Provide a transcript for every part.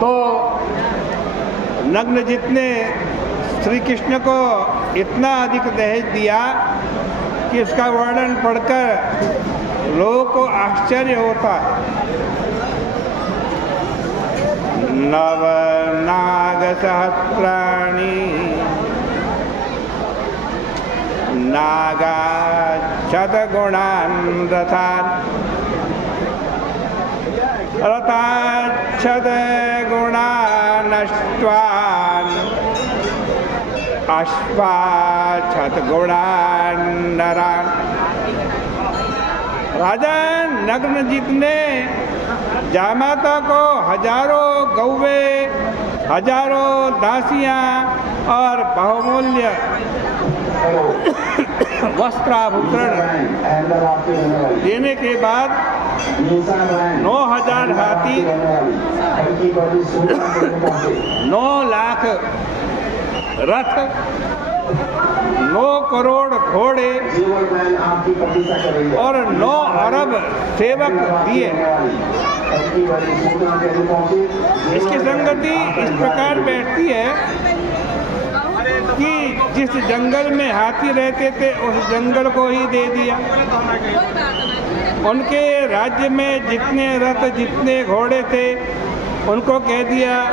तो नग्नजित ने श्री कृष्ण को इतना अधिक दहेज दिया कि उसका वर्णन पढ़कर लोगों को आश्चर्य होता है। नव नाग सहस्राणि नागा शतगुणान् रथान् रथाच्छतगुणानष्ट्वान् अश्वाच्छतगुणान् नरान्। राजा नग्नजित ने जामाता को हजारों गौवे, हजारों दासियां और बहुमूल्य वस्त्राभूषण देने के बाद 9,000 हाथी, 9 लाख रथ, 9 करोड़ घोड़े और 9 अरब सेवक दिए। इसकी संगति इस प्रकार बैठती है कि जिस जंगल में हाथी रहते थे उस जंगल को ही दे दिया। उनके राज्य में जितने रथ, जितने घोड़े थे उनको कह दिया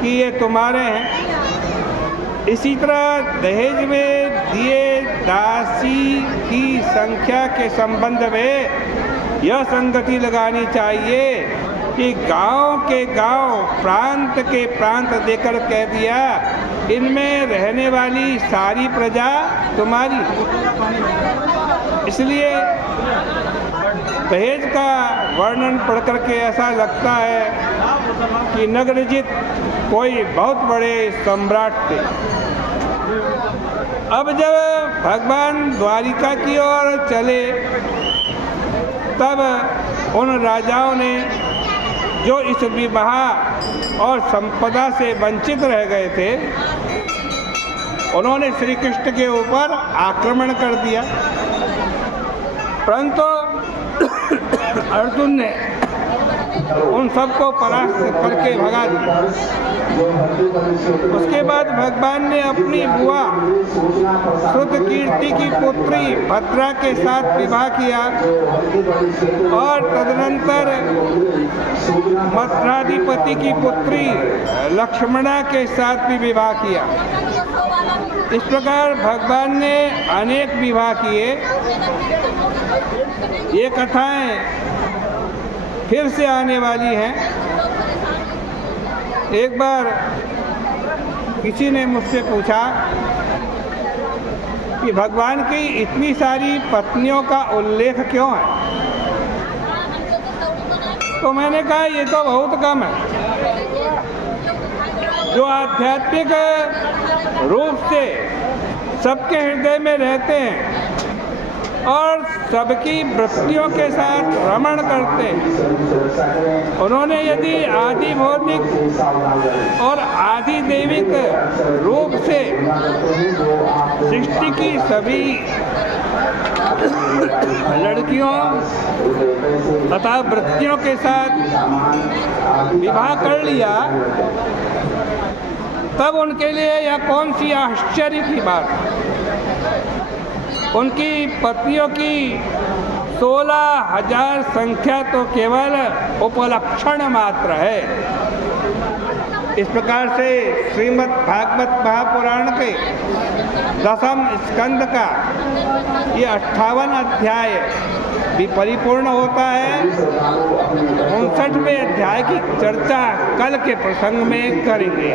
कि ये तुम्हारे हैं। इसी तरह दहेज में दिए दासी की संख्या के संबंध में यह संगति लगानी चाहिए कि गांव के गांव, प्रांत के प्रांत देकर कह दिया इनमें रहने वाली सारी प्रजा तुम्हारी। इसलिए दहेज का वर्णन पढ़ करके ऐसा लगता है कि नग्नजित कोई बहुत बड़े सम्राट थे। अब जब भगवान द्वारिका की ओर चले तब उन राजाओं ने जो इस विवाह और संपदा से वंचित रह गए थे उन्होंने श्री कृष्ण के ऊपर आक्रमण कर दिया, परंतु अर्जुन ने उन सबको परास्त करके भगा दिया। उसके बाद भगवान ने अपनी बुआ श्रुतकीर्ति की पुत्री भद्रा के साथ विवाह किया और तदनंतर मथुराधिपति की पुत्री लक्ष्मणा के साथ भी विवाह किया। इस प्रकार भगवान ने अनेक विवाह किए। ये कथाएं फिर से आने वाली हैं। एक बार किसी ने मुझसे पूछा कि भगवान की इतनी सारी पत्नियों का उल्लेख क्यों है, तो मैंने कहा ये तो बहुत कम है। जो आध्यात्मिक रूप से सबके हृदय में रहते हैं और सबकी वृत्तियों के साथ रमण करते हैं, उन्होंने यदि आदि भौतिक और आदि दैविक रूप से सृष्टि की सभी लड़कियों तथा वृत्तियों के साथ विवाह कर लिया, तब उनके लिए यह कौन सी आश्चर्य की बात है। उनकी पत्नियों की 16,000 संख्या तो केवल उपलक्षण मात्र है। इस प्रकार से श्रीमद् भागवत महापुराण के 10वें स्कंद का ये 58वां अध्याय भी परिपूर्ण होता है। 59वें अध्याय की चर्चा कल के प्रसंग में करेंगे।